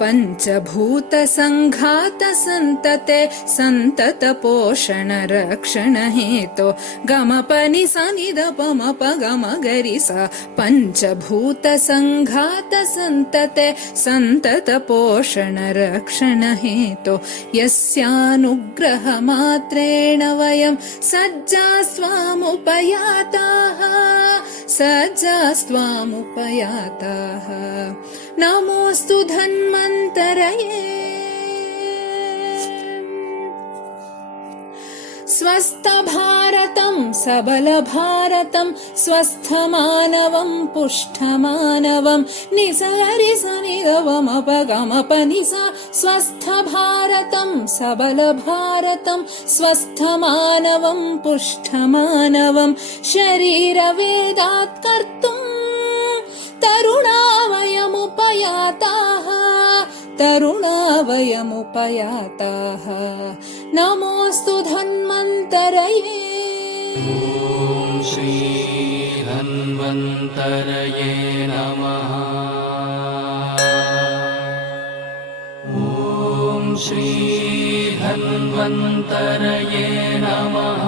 पञ्चभूतसङ्घातसन्तते सन्ततपोषणरक्षणहेतो गमपनि सनिदपमपगमगरि सा पञ्चभूतसङ्घातसन्तते सन्ततपोषणरक्षणहेतो यस्यानुग्रहमात्रेण वयं सज्जास्त्वामुपयाताः नमोऽस्तु धन्वन्तरये। स्वस्थभारतं सबलभारतं स्वस्थमानवं पुष्टमानवं निसगरिसनिगमपगमपनिसा स्वस्थभारतं सबलभारतं स्वस्थमानवं पुष्टमानवं शरीरवेदात् कर्तुं तरुणा नमोऽस्तु धन्वन्तरये। ॐ श्री धन्वन्तरये नमः। ॐ श्री धन्वन्तरये नमः।